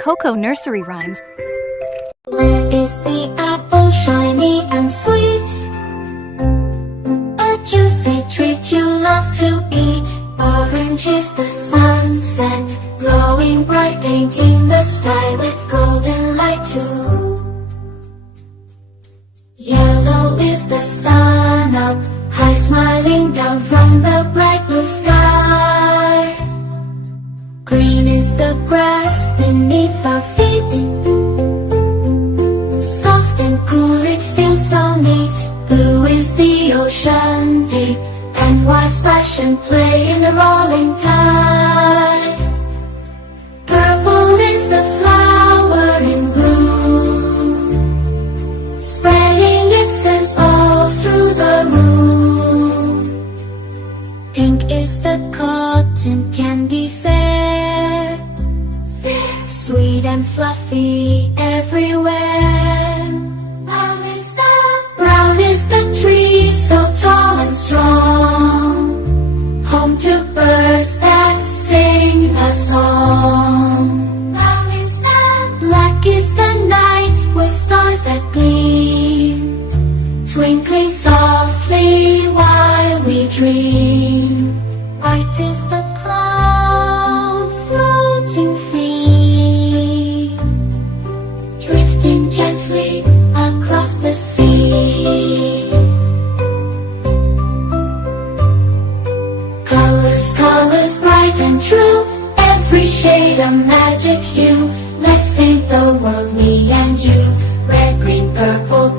Coco-Nursery rhymes. Red is the apple, shiny and sweet, a juicy treat you love to eat. Orange is the sunset, glowing bright, painting the sky with golden light too. Yellow is the sun up, high, smiling down from the bright blue sky. Green is the grass beneath our feet, soft and cool, it feels so neat. Blue is the ocean deep, and white splash and play in the rolling tide. Purple is the flower in bloom, spreading its scent all through the room. Pink is the cotton candy fair, sweet and fluffy everywhere. Brown is the tree, so tall and strong, home to birds that sing a song. Black is the night with stars that gleam, twinkling softly while we dream. White is the cloud floating free, drifting gently across the sea. Colors, colors bright and true, every shade a magic hue. Let's paint the world, me and you. Red, green, purple,